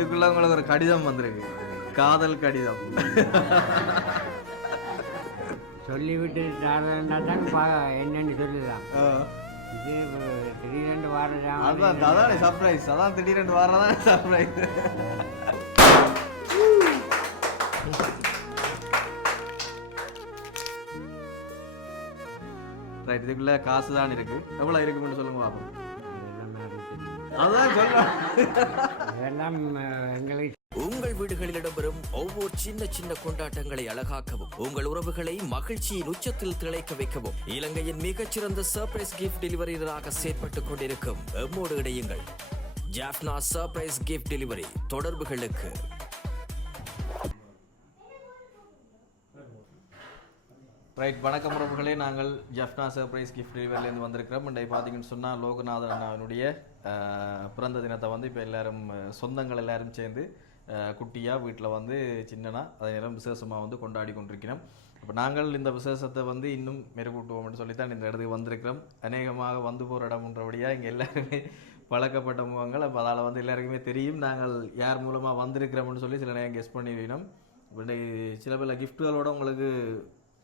இதுக்குள்ள உங்களுக்கு ஒரு கடிதம் வந்திருக்கு. காதல் கடிதம். சொல்லிவிட்டு தான் என்னன்னு சொல்லுதான். இது அஹ், திடீரென்று வார அதான் அதானே சர்ப்ரைஸ் அதான் திடீர்னு வரதான் சர்ப்ரைஸ் ரைட் இதுக்குள்ள காசு தான் இருக்கு. எவ்வளவு இருக்குன்னு சொல்லுங்க பாப்போம். அதான் சொல்ல இதெல்லாம் அஹ், எங்களுக்கு உங்கள் வீடுகளில் இடம்பெறும் ஒவ்வொரு சின்ன சின்ன கொண்டாட்டங்களை அழகாக்கவும் உங்கள் உறவுகளை மகிழ்ச்சியின் உச்சத்தில் திளைக்க வைக்கவும் இலங்கையின் மிகச்சிறந்த சர்ப்ரைஸ் கிஃப்ட் டெலிவரியாக செயற்பட்டுக் கொண்டிருக்கும். எம்மோடு இணையுங்கள். ஜாஃப்னா சர்ப்ரைஸ் கிஃப்ட் டெலிவரி தொடர்புகளுக்கு. ரைட் வணக்கம் உறவுகளே. நாங்கள் ஜஃப்னா சர்ப்ரைஸ் கிஃப்ட் டெலிவரிலேருந்து வந்திருக்கிறோம். இன்றைக்கு பார்த்தீங்கன்னு சொன்னால் லோகநாதன் அண்ணாவினுடைய பிறந்த தினத்தை வந்து இப்போ எல்லாரும் சொந்தங்கள் எல்லாரும் சேர்ந்து குட்டியாக வீட்டில் வந்து சின்னனா அதை நேரம் விசேஷமாக வந்து கொண்டாடி கொண்டிருக்கிறோம். இப்போ நாங்கள் இந்த விசேஷத்தை வந்து இன்னும் மெருகூட்டுவோம்னு சொல்லி தான் இந்த இடத்துக்கு வந்திருக்கிறோம். அநேகமாக வந்து போகிற இடம்ன்றபடியாக இங்கே எல்லாருமே பழக்கப்பட்ட முகங்கள். அப்போ அதால் வந்து எல்லாருக்குமே தெரியும் நாங்கள் யார் மூலமாக வந்திருக்கிறோம்னு சொல்லி சில நேரம் கெஸ் இப்படி சில பல கிஃப்ட்டுகளோட உங்களுக்கு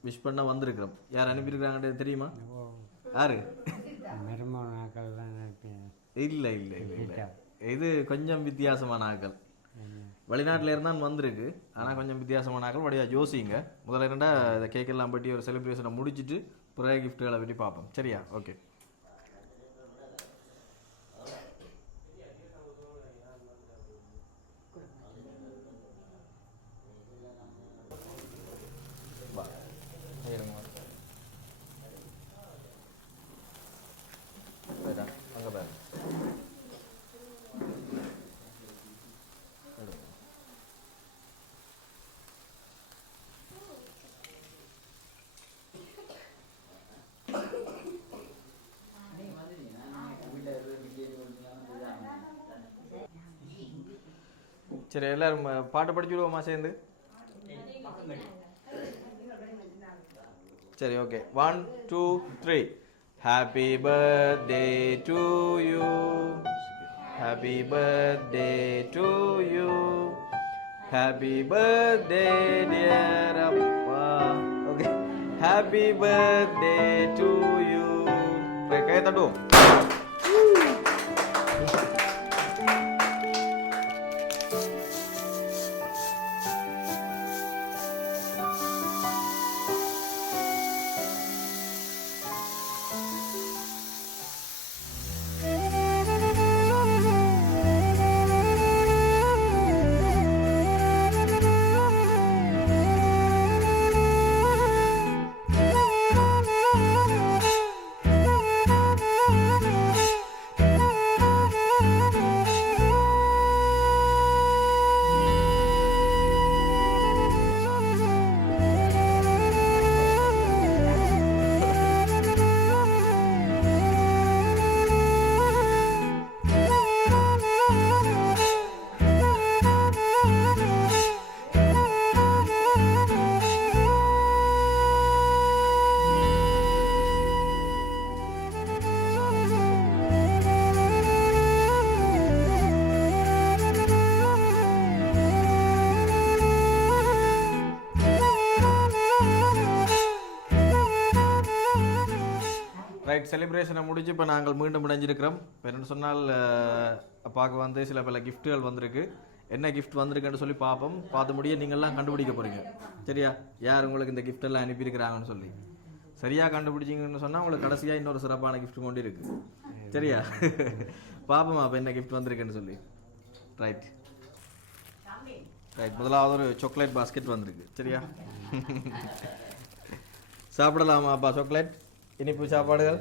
விஷ் பண்ண வந்திருக்கிறோம். யார் அனுப்பியிருக்கிறாங்கன்றது தெரியுமா? யாரு? மருமகனாக்கள் தான். இல்லை இல்லை இல்லை இல்லை. இது கொஞ்சம் வித்தியாசமான ஆட்கள். வெளிநாட்டில் இருந்தான் வந்திருக்கு. ஆனால் கொஞ்சம் வித்தியாசமான ஆட்கள். வழியாக யோசிங்க முதல்ல ரெண்டா இந்த கேக் எல்லாம் பற்றி ஒரு செலிப்ரேஷனை முடிச்சிட்டு பிறகு கிஃப்ட்டுகளை பற்றி பார்ப்போம். சரியா? ஓகே சரி எல்லாரும் அஹ், பாட்டு படிச்சுடுவோமா சேர்ந்து சரி okay one two three happy birthday to you happy birthday to you happy birthday dear அப்பா okay happy birthday to you கை தட்டுவோம் ரைட் செலிப்ரேஷனை முடிச்சு இப்போ நாங்கள் மீண்டும் இணைஞ்சிருக்கிறோம். இப்போ என்னென்னு சொன்னால் அப்பாவுக்கு வந்து சில பல கிஃப்ட்டுகள் வந்திருக்கு. என்ன கிஃப்ட் வந்திருக்குன்னு சொல்லி பார்ப்போம் பார்த்து முடிய நீங்கள்லாம் கண்டுபிடிக்க போகிறீங்க சரியா? யார் உங்களுக்கு இந்த gift எல்லாம் அனுப்பியிருக்கிறாங்கன்னு சொல்லி. சரியாக கண்டுபிடிச்சிங்கன்னு சொன்னால் உங்களுக்கு கடைசியாக இன்னொரு சிறப்பான கிஃப்ட் கொண்டு இருக்கு. சரியா? பார்ப்போமா அப்போ என்ன கிஃப்ட் வந்திருக்குன்னு சொல்லி. ரைட் ரைட் முதலாவது ஒரு சாக்லேட் பாஸ்கெட் வந்திருக்கு. சரியா? சாப்பிடலாமா அப்பா சாக்லேட் இனிப்பு சாப்பாடுகள்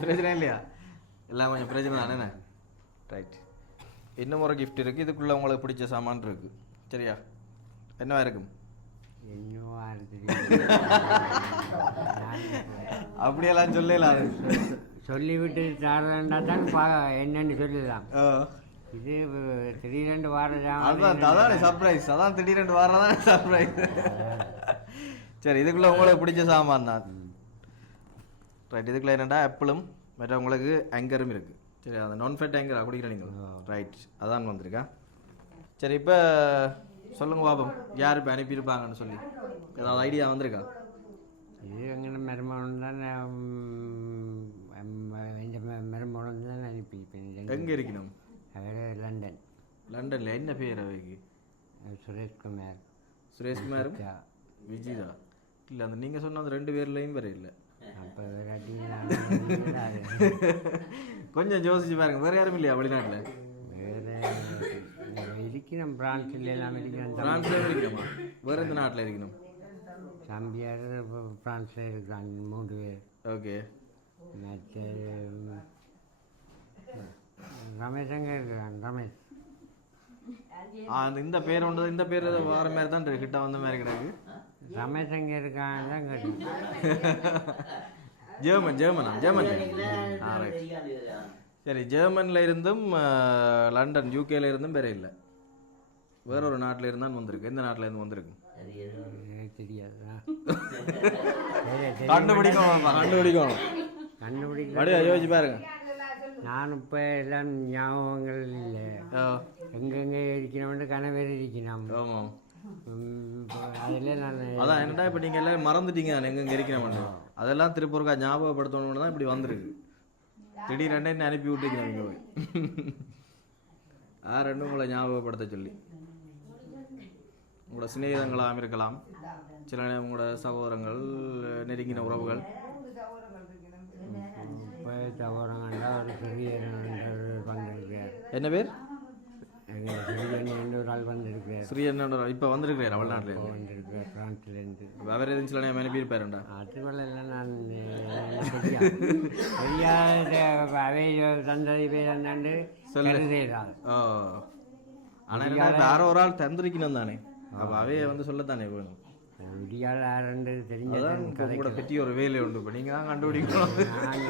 பிரச்சனை இல்லையா எல்லாம் கொஞ்சம் பிரச்சனை தானே ரைட் இன்னும் ஒரு கிஃப்ட் இருக்குது இதுக்குள்ளே உங்களுக்கு பிடிச்ச சாமான் இருக்குது சரியா? என்னவா இருக்கும் அப்படியெல்லாம் சொல்லல அது சொல்லிவிட்டு தாரா தான் பா என்னன்னு சொல்லுதான் ஆ. இது அஹ், திடீரென்று வார அதான் அதானே சர்ப்ரைஸ் அதான் திடீர்னு வரதான் சர்ப்ரைஸ் சரி இதுக்குள்ள உங்களுக்கு பிடிச்ச சாமான் தான். ரைட் இதுக்குள்ள என்னடா ஆப்பிளும் மற்ற உங்களுக்கு ஆங்கரும் இருக்கு. சரி அந்த நான் ஃபெட் ஆங்கரா குடிக்கிற நீங்கள் ரைட் அதான் வந்திருக்கா. சரி இப்போ சொல்லுங்க பாப்போம். யார் இப்போ அனுப்பியிருப்பாங்கன்னு சொல்லி. ஏதாவது ஐடியா வந்திருக்கா? இது எங்கே மருமகன் தான் இந்த மருமகன் தான் அனுப்பியிருப்பேன். எங்கே இருக்கணும்? அவர் லண்டன். லண்டனில். என்ன பேர் அவைக்கு சுரேஷ்குமார். சுரேஷ்குமாரும். விஜிதா. இல்லை அந்த நீங்கள் சொன்ன அந்த ரெண்டு பேர்லையும் வேற இல்லை. கொஞ்சம் யோசிச்சு பாருங்க. வேற யாரும் இல்லையா வெளிநாட்டில்? வேறு இருக்கிறோம் பிரான்சில் எல்லாம் இருக்கிறோம் பிரான்ஸ்ல இருக்கணுமா? வேற எந்த நாட்டில் இருக்கணும்? தம்பியார் பிரான்ஸில் இருக்கிறாங்க மூன்று பேர். ஓகே. மற்ற ரமேஷ் அங்கே இருக்கிறான் ரமேஷ். இந்த பேர் ஒன்று இந்த பேர் வேற மாதிரி தான் இருக்கு, கிட்ட வந்த மாதிரி கிடக்கு. ரமேஷ் அங்கே இருக்கான் தான் கேட்டேன் ஜெர்மன். ஜெர்மனா ஜெர்மன் சரி ஜெர்மன்ல இருந்தும் லண்டன் யூகேல இருந்தும் வேற இல்லை. வேற ஒரு நாட்டில் இருந்தான் வந்திருக்கு. எந்த நாட்டில் இருந்து வந்திருக்கு? எனக்கு தெரியாது? கண்டுபிடிக்கணும் கண்டுபிடிக்கணும் கண்டுபிடிக்க யோசிச்சு பாருங்க. நான் இப்போ எல்லாம் ஞாபகங்கள் இல்லை. ஆ, எங்கெங்கே இருக்கணும்னு கனவேறு இருக்கணும் ஆமாம். அதான் என்னடா இப்போ நீங்கள் எல்லாம் மறந்துட்டீங்க நான் எங்கெங்க இருக்கிறேன் அதெல்லாம் திருப்பூருக்கா ஞாபகப்படுத்தணும்னு தான் இப்படி வந்திருக்கு திடீரெண்டே என்ன அனுப்பி விட்டீங்க நீங்கள் போய் ஆ ரெண்டும் உங்களை ஞாபகப்படுத்த சொல்லி உங்களோட சிநேகிதங்களாம் இருக்கலாம் சில நேரம் உங்களோட சகோதரங்கள் நெருங்கின உறவுகள் என்ன பேர் ஒரு ஆள் வந்திருக்கிறார். ஸ்ரீயன் இப்போ வந்திருக்கிறார் அவள்நாட்டில் இப்போ வந்திருக்கிறார் பிரான்ஸ்லேருந்து வேறு எதுவும் சில நேரம் அனுப்பியிருப்பாருண்டா அதுவெல்லாம் நான் எனக்கு தெரியாது அவை தந்ததை பேர் அந்தாண்டு கருதேதான். ஓ ஆனால் யாரோ ஒரு ஆள் தந்திருக்கணும் தானே. அப்போ அவைய வந்து சொல்லத்தானே வேணும். விடியால் ஆரண்டு தெரிஞ்சதான் அதான் இப்ப உங்களோட பற்றி ஒரு வேலை உண்டு. இப்போ நீங்கள் தான் கண்டுபிடிக்கணும். நான்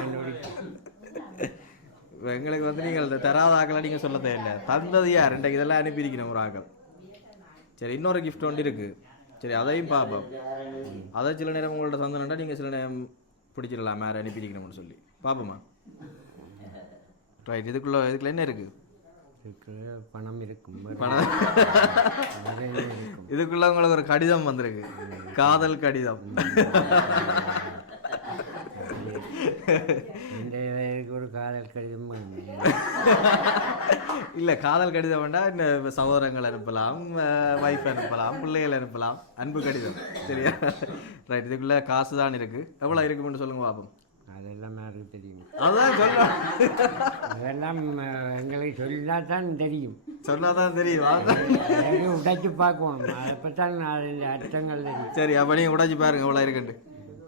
எங்களுக்கு வந்து நீங்கள் இந்த தராத ஆக்களை நீங்கள் சொல்ல தேவையில்லை. தந்தது யார்? ரெண்டு இதெல்லாம் அனுப்பியிருக்கணும் ஒரு ஆக்கள். சரி இன்னொரு gift ஒன்று இருக்கு. சரி அதையும் பார்ப்போம். அதை சில நேரம் உங்கள்ட்ட தந்தனண்டா நீங்கள் சில நேரம் பிடிச்சிடலாம். யார் அனுப்பியிருக்கணும்னு சொல்லி. பார்ப்போமா? ரைட் இதுக்குள்ள இதுக்குள்ள என்ன இருக்கு? இதுக்கு பணம் இருக்கும். பணம். இதுக்குள்ள உங்களுக்கு ஒரு கடிதம் வந்திருக்கு. காதல் கடிதம். இதுக்கு ஒரு காதல் கடிதம் இல்ல காதல் கடிதம் வேண்டா இந்த சகோதரங்கள் அனுப்பலாம் வைஃப் அனுப்பலாம் பிள்ளைகள் அனுப்பலாம். அன்பு கடிதம். சரியா? ரைட் இதுக்குள்ள காசு தான் இருக்கு. எவ்வளவு இருக்குன்னு சொல்லுங்க பாப்போம். அதெல்லாம் யாருக்கு தெரியும்? அதான் சொல்ல அதெல்லாம் எங்களுக்கு சொல்லினா தான் தெரியும். சொன்னாதான் தெரியும். எனக்கு உடைச்சு பார்க்கணும் அப்போ தான் அதில் அர்த்தங்கள் தெரியும். சரி அப்ப நீங்க உடைச்சு பாருங்க எவ்வளவு இருக்குண்டு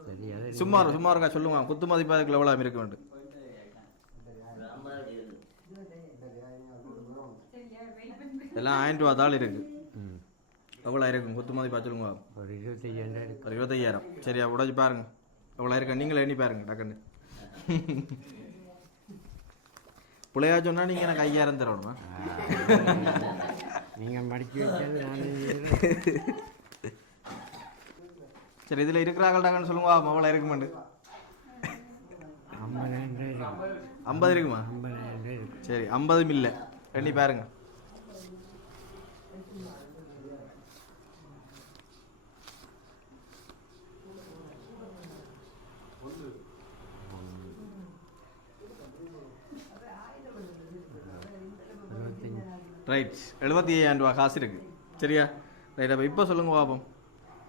சரி அது சும்மா சும்மா இருக்கா சொல்லுங்க. குத்து மதிப்பா இதுக்குள்ள எவ்வளவு எல்லாம் ஆயிரம் ரூபா தாள் இருக்கு. ம். எவ்வளவு இருக்கும் குத்து மதிப்பா சொல்லுங்க. ஒரு இருபத்தையாயிரம் இருக்கு. ஒரு இருபத்தையாயிரம். சரியா உடைச்சு பாருங்க. எவ்வளோ இருக்கு நீங்களே எண்ணி பாருங்க டக்குன்னு. பிள்ளையா சொன்னா நீங்க எனக்கு ஐயாயிரம் தரணுமா? நீங்கள் மடிச்சு வச்சது. சரி இதுல இருக்கிறாங்க டக்குன்னு சொல்லுங்க. எவ்வளோ இருக்குமாண்டு ஐம்பது இருக்குமா? சரி ஐம்பதும் இல்லை. எண்ணி பாருங்க. ரைட் எழுபத்தி ஐயாயிரம் ரூபா காசு இருக்கு. சரியா? ரைட் அப்போ இப்போ சொல்லுங்க பாப்போம்.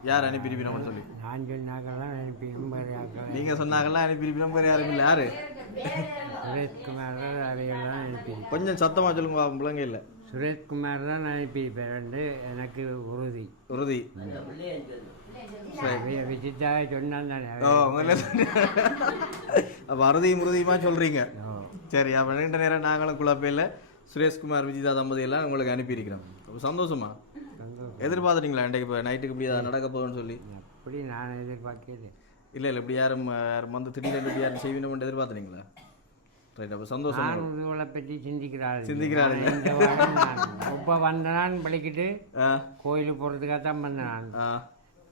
யார் அனுப்பியிருப்பீங்கன்னு சொல்லி? நான் சொன்னாக்கெல்லாம் அனுப்பி எண்பது ஆக்கலாம் நீங்க சொன்னாங்கல்ல அனுப்பியிருப்பீங்க வேறு யாரும் இல்லை. யாரு? சுரேஷ்குமார் தான் அவையெல்லாம் அனுப்பி. கொஞ்சம் சத்தமா சொல்லுங்க பாப்போம் பிள்ளைங்க இல்லை. சுரேஷ்குமார் தான் அனுப்பியிருப்பேன் வந்து எனக்கு உறுதி. உறுதி. வி- விசித்தா சொன்னான் தானே ஓ முதல்ல அப்போ அறுதியும் உறுதியுமா சொல்றீங்க? ஓ. சரி அப்போ நீண்ட நேரம் நாங்களும் குழப்பையில் சுரேஷ்குமார் விஜிதா தம்பதி எல்லாம் உங்களுக்கு அனுப்பியிருக்கிறோம். அப்போ சந்தோஷமா. எதிர்பார்த்துட்டீங்களா இன்றைக்கு இப்போ நைட்டுக்கு இப்படி ஏதாவது நடக்க போகுதுன்னு சொல்லி? அப்படி நான் எதிர்பார்க்கல இல்லை இல்லை இப்படி யாரும் யாரும் வந்து திடீர்னு இப்படி யாரும் செய்வீங்கன்னு எதிர்பார்த்துனீங்களா ரைட் அப்போ சந்தோஷம் இதுகளை பற்றி சிந்திக்கிறாள் சிந்திக்கிறாள். இப்போ வந்த நான் பழிக்கிட்டு ஆ. கோயிலுக்கு போகிறதுக்காக தான் வந்தேன்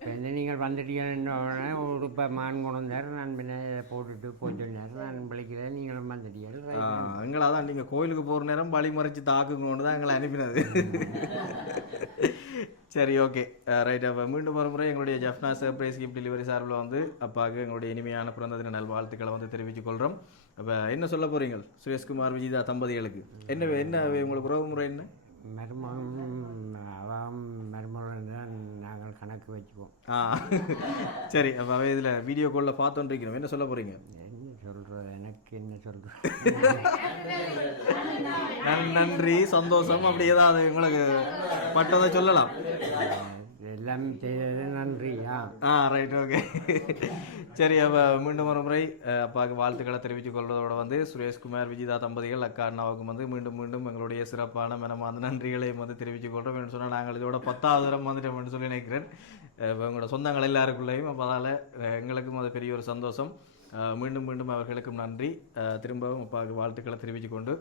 வந்து நீங்கள் வந்துட்டீங்கன்னு ஒரு இப்போ மான் கொண்டார். நான் பின்ன போட்டுட்டு போய் சொன்னார். நான் விളിக்கிறேன் நீங்களும் வந்துட்டீங்க எங்களை அதான் நீங்கள் கோயிலுக்கு போகிற நேரம் வழி மறைச்சு தாக்குங்கன்னு தான் எங்களை அனுப்பினது. சரி ஓகே. ரைட். அப்போ மீண்டும் ஒரு முறை எங்களுடைய ஜஃப்னா சர்ப்ரைஸ் கிஃப்ட் டெலிவரி சார்பில் வந்து அப்பாவுக்கு எங்களுடைய இனிமையான பிறந்த தின நல்வாழ்த்துக்களை வந்து தெரிவித்துக் கொள்கிறோம் அப்போ என்ன சொல்ல போறீங்க சுரேஷ்குமார் விஜிதா தம்பதிகளுக்கு. என்ன என்ன உங்களுக்கு உறவு முறை என்ன? மருமகன் அவன் மருமகன் நாங்கள் கணக்கு வச்சுக்குவோம் ஆ சரி அப்போ இதில் வீடியோ காலில் பார்த்துட்டு இருக்கணும் என்ன சொல்ல போகிறீங்க என்ன சொல்கிறது எனக்கு என்ன சொல்கிறது நன்- நன்றி சந்தோஷம் அப்படி ஏதாவது உங்களுக்கு பட்டதை சொல்லலாம். எல்லாம் செய்தது நன்றியா ஆ ரைட் ஓகே சரி அப்போ மீண்டும் ஒரு முறை அப்பாவுக்கு வாழ்த்துக்களை தெரிவித்துக் கொள்வதோடு வந்து சுரேஷ்குமார் விஜிதா தம்பதிகள் அக்கா அண்ணாவுக்கும் வந்து மீண்டும் மீண்டும் எங்களுடைய சிறப்பான மனமார்ந்த நன்றிகளையும் வந்து தெரிவித்துக் கொள்கிறோம் என்று சொன்னால் நாங்கள் இதோட பத்தாவது தரம் வந்துட்டோம் சொல்லி நினைக்கிறேன் எங்களோட சொந்தங்கள் எல்லாருக்குள்ளேயும் அப்போ அதால் எங்களுக்கும் அது பெரிய ஒரு சந்தோஷம் மீண்டும் மீண்டும் அவர்களுக்கும் நன்றி. திரும்பவும் அப்பாவுக்கு வாழ்த்துக்களை தெரிவித்து கொண்டு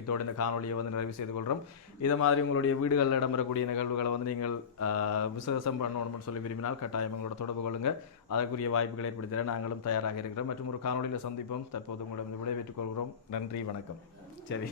இதோடு இந்த காணொலியை வந்து நிறைவு செய்து கொள்கிறோம் இதை மாதிரி உங்களுடைய வீடுகளில் இடம்பெறக்கூடிய நிகழ்வுகளை வந்து நீங்கள் விசேஷம் பண்ணணும்னு சொல்லி விரும்பினால் கட்டாயம் எங்களோட தொடர்பு கொள்ளுங்கள் அதற்குரிய வாய்ப்புகளை ஏற்படுத்த நாங்களும் தயாராக இருக்கிறோம். மற்றும் ஒரு காணொலியில் சந்திப்போம். தற்போது உங்களிடம் விடைபெற்றுக் கொள்கிறோம். நன்றி வணக்கம். சரி.